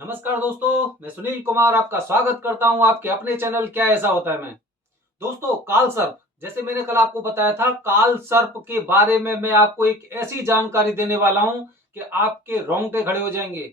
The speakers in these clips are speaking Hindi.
नमस्कार दोस्तों, मैं सुनील कुमार आपका स्वागत करता हूं आपके अपने चैनल क्या ऐसा होता है में। दोस्तों, काल सर्प, जैसे मैंने कल आपको बताया था, काल सर्प के बारे में मैं आपको एक ऐसी जानकारी देने वाला हूं कि आपके रोंगटे खड़े हो जाएंगे।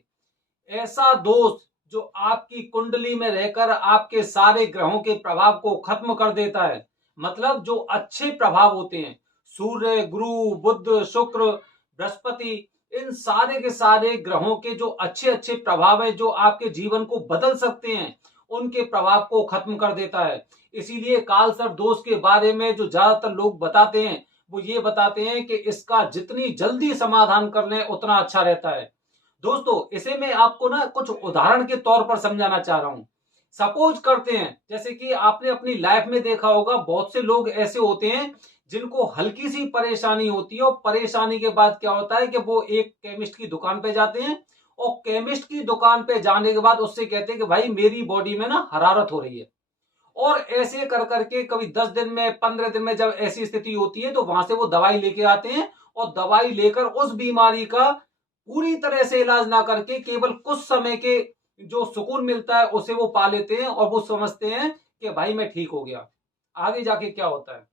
ऐसा दोस्त जो आपकी कुंडली में रहकर आपके सारे ग्रहों के प्रभाव को खत्म कर देता है। मतलब जो अच्छे प्रभाव होते हैं, सूर्य, गुरु, बुध, शुक्र, बृहस्पति, इन सारे के सारे ग्रहों के जो अच्छे अच्छे प्रभाव है, जो आपके जीवन को बदल सकते हैं, उनके प्रभाव को खत्म कर देता है। इसीलिए काल सर्प दोष के बारे में जो ज्यादातर लोग बताते हैं, वो ये बताते हैं कि इसका जितनी जल्दी समाधान कर लें उतना अच्छा रहता है। दोस्तों, इसे मैं आपको ना कुछ उदाहरण के तौर पर समझाना चाह रहा हूं। सपोज करते हैं, जैसे कि आपने अपनी लाइफ में देखा होगा, बहुत से लोग ऐसे होते हैं जिनको हल्की सी परेशानी होती है, और परेशानी के बाद क्या होता है कि वो एक केमिस्ट की दुकान पे जाते हैं, और केमिस्ट की दुकान पे जाने के बाद उससे कहते हैं कि भाई मेरी बॉडी में ना हरारत हो रही है। और ऐसे कर करके कभी 10 दिन में, 15 दिन में जब ऐसी स्थिति होती है, तो वहां से वो दवाई लेके आते हैं, और दवाई लेकर उस बीमारी का पूरी तरह से इलाज ना करके केवल कुछ समय के जो सुकून मिलता है उसे वो पा लेते हैं, और वो समझते हैं कि भाई मैं ठीक हो गया। आगे जाके क्या होता है,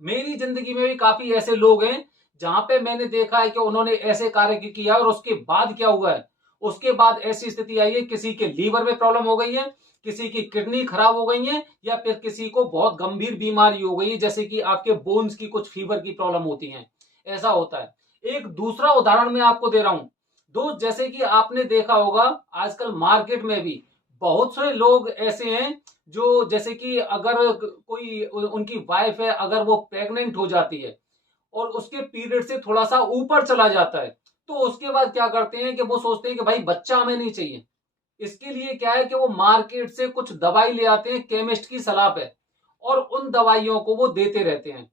मेरी जिंदगी में भी काफी ऐसे लोग हैं जहां पे मैंने देखा है कि उन्होंने ऐसे कार्य किया और उसके बाद क्या हुआ है। उसके बाद ऐसी स्थिति आई है, किसी के लीवर में प्रॉब्लम हो गई है, किसी की किडनी खराब हो गई है, या फिर किसी को बहुत गंभीर बीमारी हो गई है, जैसे कि आपके बोन्स की कुछ फीवर की प्रॉब्लम होती है। ऐसा होता है। एक दूसरा उदाहरण मैं आपको दे रहा हूं दोस्त, जैसे कि आपने देखा होगा, आजकल मार्केट में भी बहुत सारे लोग ऐसे हैं जो, जैसे कि अगर कोई उनकी वाइफ है, अगर वो प्रेग्नेंट हो जाती है और उसके पीरियड से थोड़ा सा ऊपर चला जाता है, तो उसके बाद क्या करते हैं कि वो सोचते हैं कि भाई बच्चा हमें नहीं चाहिए। इसके लिए क्या है कि वो मार्केट से कुछ दवाई ले आते हैं केमिस्ट की सलाह पे, और उन दवाइयों को वो देते रहते हैं,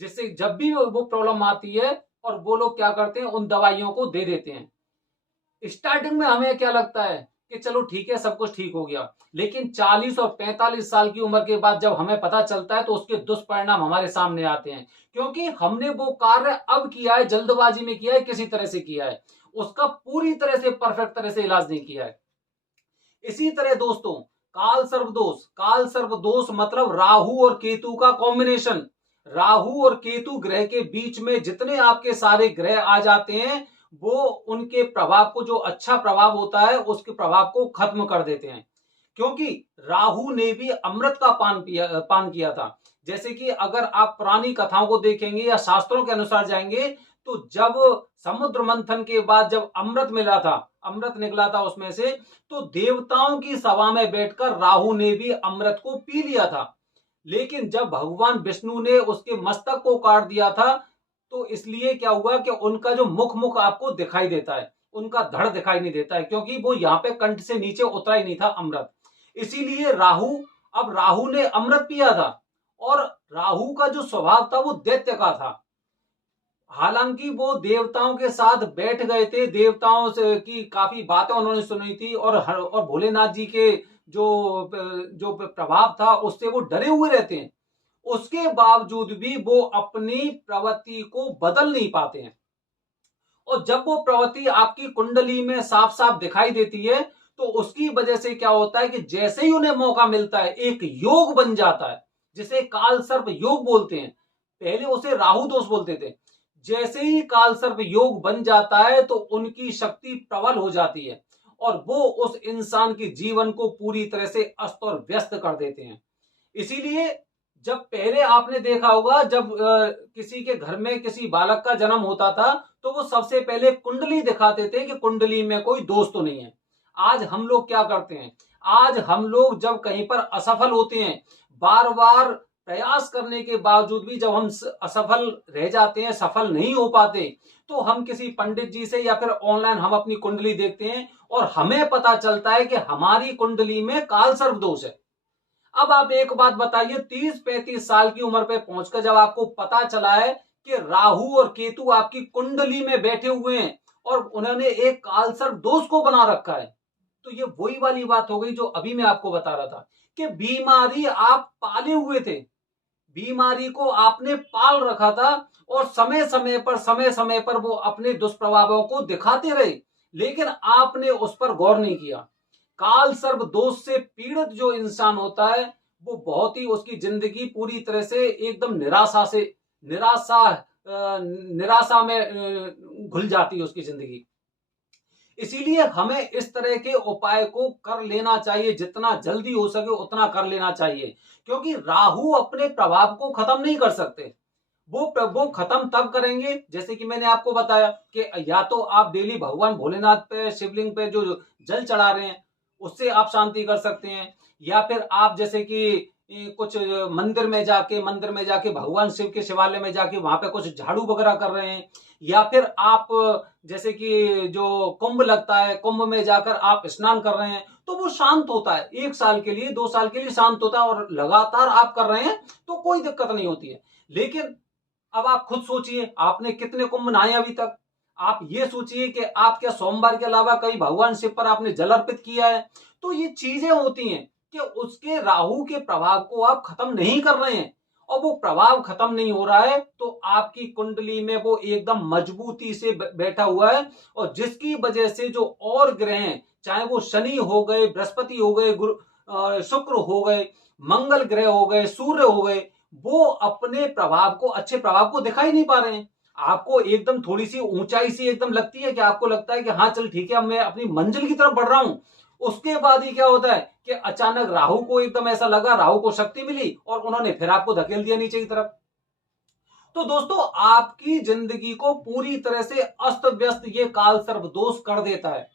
जिससे जब भी वो प्रॉब्लम आती है, और वो लोग क्या करते हैं, उन दवाइयों को दे देते हैं। स्टार्टिंग में हमें क्या लगता है कि चलो ठीक है, सब कुछ ठीक हो गया, लेकिन 40 और 45 साल की उम्र के बाद जब हमें पता चलता है, तो उसके दुष्परिणाम हमारे सामने आते हैं, क्योंकि हमने वो कार्य अब किया है, जल्दबाजी में किया है, किसी तरह से किया है, उसका पूरी तरह से परफेक्ट तरह से इलाज नहीं किया है। इसी तरह दोस्तों, काल सर्प दोष मतलब राहु और केतु का कॉम्बिनेशन। राहु और केतु ग्रह के बीच में जितने आपके सारे ग्रह आ जाते हैं, वो उनके प्रभाव को, जो अच्छा प्रभाव होता है उसके प्रभाव को खत्म कर देते हैं। क्योंकि राहु ने भी अमृत का पान किया था। जैसे कि अगर आप पुरानी कथाओं को देखेंगे या शास्त्रों के अनुसार जाएंगे, तो जब समुद्र मंथन के बाद जब अमृत मिला था, अमृत निकला था उसमें से, तो देवताओं की सभा में बैठकर राहु ने भी अमृत को पी लिया था। लेकिन जब भगवान विष्णु ने उसके मस्तक को काट दिया था, तो इसलिए क्या हुआ कि उनका जो मुख मुख आपको दिखाई देता है, उनका धड़ दिखाई नहीं देता है, क्योंकि वो यहाँ पे कंठ से नीचे उतरा ही नहीं था अमृत। इसीलिए राहु, अब राहु ने अमृत पिया था, और राहु का जो स्वभाव था वो दैत्य का था। हालांकि वो देवताओं के साथ बैठ गए थे, देवताओं से की काफी बातें उन्होंने सुनी थी, और भोलेनाथ जी के जो प्रभाव था उससे वो डरे हुए रहते हैं। उसके बावजूद भी वो अपनी प्रवृत्ति को बदल नहीं पाते हैं। और जब वो प्रवृत्ति आपकी कुंडली में साफ साफ दिखाई देती है, तो उसकी वजह से क्या होता है कि जैसे ही उन्हें मौका मिलता है, एक योग बन जाता है, जिसे काल सर्प योग बोलते हैं। पहले उसे राहु दोष बोलते थे। जैसे ही काल सर्प योग बन जाता है, तो उनकी शक्ति प्रबल हो जाती है, और वो उस इंसान के जीवन को पूरी तरह से अस्त और व्यस्त कर देते हैं। इसीलिए जब पहले आपने देखा होगा, जब किसी के घर में किसी बालक का जन्म होता था, तो वो सबसे पहले कुंडली दिखाते थे कि कुंडली में कोई दोष तो नहीं है। आज हम लोग क्या करते हैं, आज हम लोग जब कहीं पर असफल होते हैं, बार बार प्रयास करने के बावजूद भी जब हम असफल रह जाते हैं, सफल नहीं हो पाते, तो हम किसी पंडित जी से या फिर ऑनलाइन हम अपनी कुंडली देखते हैं, और हमें पता चलता है कि हमारी कुंडली में काल सर्प दोष है। अब आप एक बात बताइए, 30-35 साल की उम्र पे पहुंचकर जब आपको पता चला है कि राहु और केतु आपकी कुंडली में बैठे हुए हैं, और उन्होंने एक कालसर्प दोष को बना रखा है, तो ये वही वाली बात हो गई जो अभी मैं आपको बता रहा था, कि बीमारी आप पाले हुए थे, बीमारी को आपने पाल रखा था, और समय समय पर वो अपने दुष्प्रभावों को दिखाते रहे। लेकिन आपने उस पर गौर नहीं किया। काल सर्प दोष से पीड़ित जो इंसान होता है वो बहुत ही, उसकी जिंदगी पूरी तरह से एकदम निराशा में घुल जाती है उसकी जिंदगी। इसीलिए हमें इस तरह के उपाय को कर लेना चाहिए, जितना जल्दी हो सके उतना कर लेना चाहिए, क्योंकि राहु अपने प्रभाव को खत्म नहीं कर सकते। वो खत्म तब करेंगे, जैसे कि मैंने आपको बताया कि या तो आप डेली भगवान भोलेनाथ पे, शिवलिंग पे जो जल चढ़ा रहे हैं उससे आप शांति कर सकते हैं, या फिर आप जैसे कि कुछ मंदिर में जाके भगवान शिव के शिवालय में जाके वहां पे कुछ झाड़ू वगैरह कर रहे हैं, या फिर आप जैसे कि जो कुंभ लगता है, कुंभ में जाकर आप स्नान कर रहे हैं, तो वो शांत होता है। 1 साल के लिए, 2 साल के लिए शांत होता है, और लगातार आप कर रहे हैं तो कोई दिक्कत नहीं होती है। लेकिन अब आप खुद सोचिए, आपने कितने कुंभ नहाए अभी तक? आप ये सोचिए कि आप क्या सोमवार के अलावा कहीं भगवान शिव पर आपने जल अर्पित किया है? तो ये चीजें होती हैं कि उसके राहु के प्रभाव को आप खत्म नहीं कर रहे हैं, और वो प्रभाव खत्म नहीं हो रहा है तो आपकी कुंडली में वो एकदम मजबूती से बैठा हुआ है, और जिसकी वजह से जो और ग्रह हैं, चाहे वो शनि हो गए, बृहस्पति हो गए, शुक्र हो गए, मंगल ग्रह हो गए, सूर्य हो गए, वो अपने प्रभाव को, अच्छे प्रभाव को दिखाई नहीं पा रहे हैं। आपको एकदम थोड़ी सी ऊंचाई सी एकदम लगती है कि आपको लगता है कि हाँ चल ठीक है, अब मैं अपनी मंजिल की तरफ बढ़ रहा हूं। उसके बाद ही क्या होता है कि अचानक राहु को एकदम ऐसा लगा, राहु को शक्ति मिली और उन्होंने फिर आपको धकेल दिया नीचे की तरफ। तो दोस्तों, आपकी जिंदगी को पूरी तरह से अस्त व्यस्त ये काल सर्प दोष कर देता है,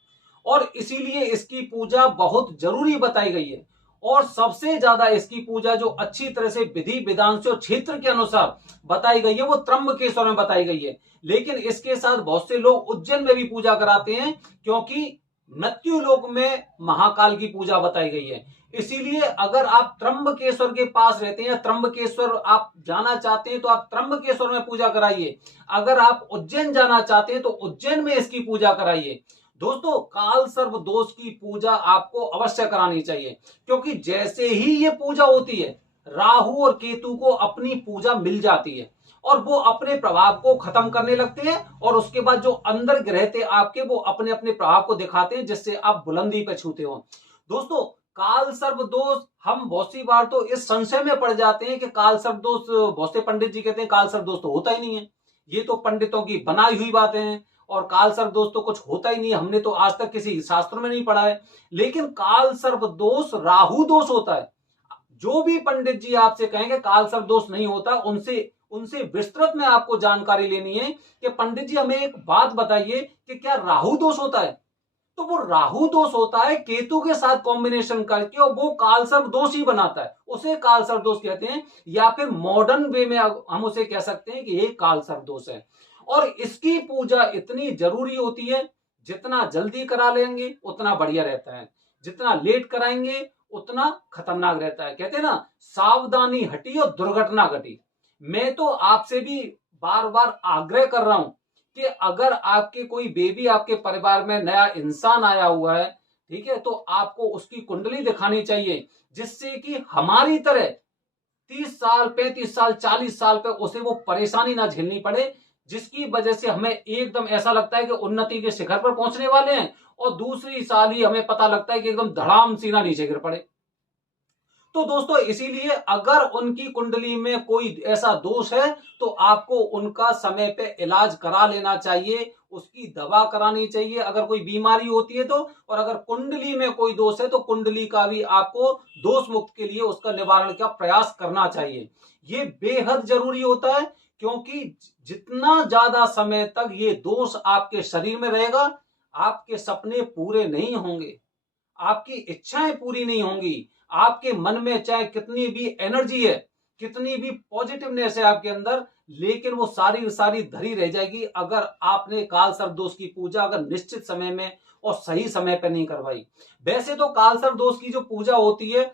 और इसीलिए इसकी पूजा बहुत जरूरी बताई गई है। और सबसे ज्यादा इसकी पूजा जो अच्छी तरह से विधि विधान से और क्षेत्र के अनुसार बताई गई है वो त्र्यंबकेश्वर में बताई गई है। लेकिन इसके साथ बहुत से लोग उज्जैन में भी पूजा कराते हैं, क्योंकि मृत्यु लोक में महाकाल की पूजा बताई गई है। इसीलिए अगर आप त्र्यंबकेश्वर के पास रहते हैं, त्र्यंबकेश्वर आप जाना चाहते हैं, तो आप त्र्यंबकेश्वर में पूजा कराइए। अगर आप उज्जैन जाना चाहते हैं तो उज्जैन में इसकी पूजा कराइए। दोस्तों, काल सर्प दोष की पूजा आपको अवश्य करानी चाहिए, क्योंकि जैसे ही ये पूजा होती है राहु और केतु को अपनी पूजा मिल जाती है, और वो अपने प्रभाव को खत्म करने लगते हैं, और उसके बाद जो अंदर ग्रह थे आपके वो अपने अपने प्रभाव को दिखाते हैं, जिससे आप बुलंदी पे छूते हो। दोस्तों, काल सर्प दोष, हम बहुत सी बार तो इस संशय में पड़ जाते हैं कि काल सर्प दोष, बहुत से पंडित जी कहते हैं काल सर्प दोष तो होता ही नहीं है, ये तो पंडितों की बनाई हुई बातें हैं, और काल सर्प दोष तो कुछ होता ही नहीं है, हमने तो आज तक किसी शास्त्र में नहीं पढ़ा है। लेकिन काल सर्प दोष राहु दोष होता है। जो भी पंडित जी आपसे कहेंगे काल सर्प दोष नहीं होता, उनसे उनसे विस्तृत में आपको जानकारी लेनी है कि पंडित जी हमें एक बात बताइए कि क्या राहु दोष होता है? तो वो राहु दोष होता है केतु के साथ कॉम्बिनेशन करके, और वो काल सर्प दोष ही बनाता है, उसे काल सर्प दोष कहते हैं, या फिर मॉडर्न वे में हम उसे कह सकते हैं कि ये काल सर्प दोष है। और इसकी पूजा इतनी जरूरी होती है, जितना जल्दी करा लेंगे उतना बढ़िया रहता है, जितना लेट कराएंगे उतना खतरनाक रहता है। कहते हैं ना, सावधानी हटी और दुर्घटना घटी। मैं तो आपसे भी बार बार आग्रह कर रहा हूं कि अगर आपके कोई बेबी, आपके परिवार में नया इंसान आया हुआ है, ठीक है, तो आपको उसकी कुंडली दिखानी चाहिए, जिससे कि हमारी तरह 30 साल, 35 साल, 40 साल पे उसे वो परेशानी ना झेलनी पड़े, जिसकी वजह से हमें एकदम ऐसा लगता है कि उन्नति के शिखर पर पहुंचने वाले हैं, और दूसरी साल ही हमें पता लगता है कि एकदम धड़ाम सीना नीचे गिर पड़े। तो दोस्तों, इसीलिए अगर उनकी कुंडली में कोई ऐसा दोष है तो आपको उनका समय पे इलाज करा लेना चाहिए, उसकी दवा करानी चाहिए अगर कोई बीमारी होती है तो, और अगर कुंडली में कोई दोष है तो कुंडली का भी आपको दोष मुक्त के लिए उसका निवारण का प्रयास करना चाहिए। ये बेहद जरूरी होता है, क्योंकि जितना ज्यादा समय तक ये दोष आपके शरीर में रहेगा, आपके सपने पूरे नहीं होंगे, आपकी इच्छाएं पूरी नहीं होंगी, आपके मन में चाहे कितनी भी एनर्जी है, कितनी भी पॉजिटिवनेस है आपके अंदर, लेकिन वो सारी सारी धरी रह जाएगी अगर आपने काल सर्प दोष की पूजा अगर निश्चित समय में और सही समय पर नहीं करवाई। वैसे तो काल सर्प दोष की जो पूजा होती है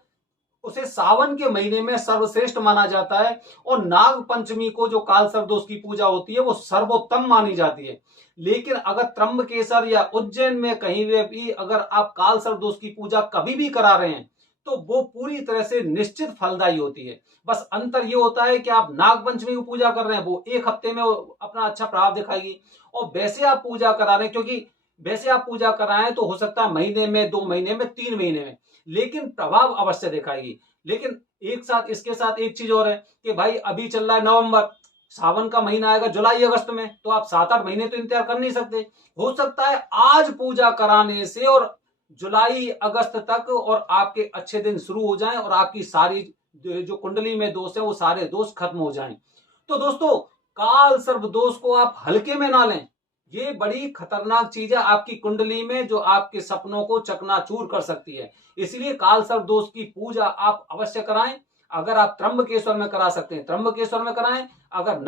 उसे सावन के महीने में सर्वश्रेष्ठ माना जाता है, और नाग पंचमी को जो काल सर्प दोष की पूजा होती है वो सर्वोत्तम मानी जाती है। लेकिन अगर त्र्यंबकेश्वर या उज्जैन में कहीं भी अगर आप काल सर्प दोष की पूजा कभी भी करा रहे हैं तो वो पूरी तरह से निश्चित फलदायी होती है। बस अंतर ये होता है कि आप नाग पंचमी की पूजा कर रहे हैं, वो 1 हफ्ते में अपना अच्छा प्रभाव दिखाएगी, और वैसे आप पूजा करा रहे हैं, क्योंकि वैसे आप पूजा कराएं तो हो सकता है महीने में, 2 महीने में, 3 महीने में, लेकिन प्रभाव अवश्य दिखाएगी। लेकिन एक साथ इसके साथ एक चीज और है कि भाई अभी चल रहा है नवंबर, सावन का महीना आएगा जुलाई अगस्त में, तो आप 7-8 महीने तो इंतजार कर नहीं सकते। हो सकता है आज पूजा कराने से और जुलाई अगस्त तक और आपके अच्छे दिन शुरू हो जाएं और आपकी सारी जो कुंडली में दोष है वो सारे दोष खत्म हो जाएं। तो दोस्तों, काल सर्प दोष को आप हल्के में ना लें, ये बड़ी खतरनाक चीज है आपकी कुंडली में, जो आपके सपनों को चकनाचूर कर सकती है। इसलिए काल सर्प दोष की पूजा आप अवश्य कराएं। अगर आप त्र्यंबकेश्वर में करा सकते हैं त्र्यंबकेश्वर में कराएं, अगर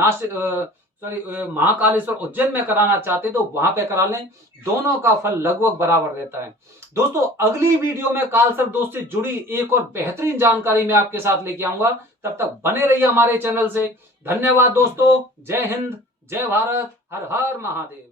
महाकालेश्वर उज्जैन में कराना चाहते तो वहां पे करा लें, दोनों का फल लगभग बराबर रहता है। दोस्तों, अगली वीडियो में काल सर्प दोष से जुड़ी एक और बेहतरीन जानकारी मैं आपके साथ लेके आऊंगा। तब तक बने रहिए हमारे चैनल से। धन्यवाद दोस्तों। जय हिंद, जय भारत, हर हर महादेव।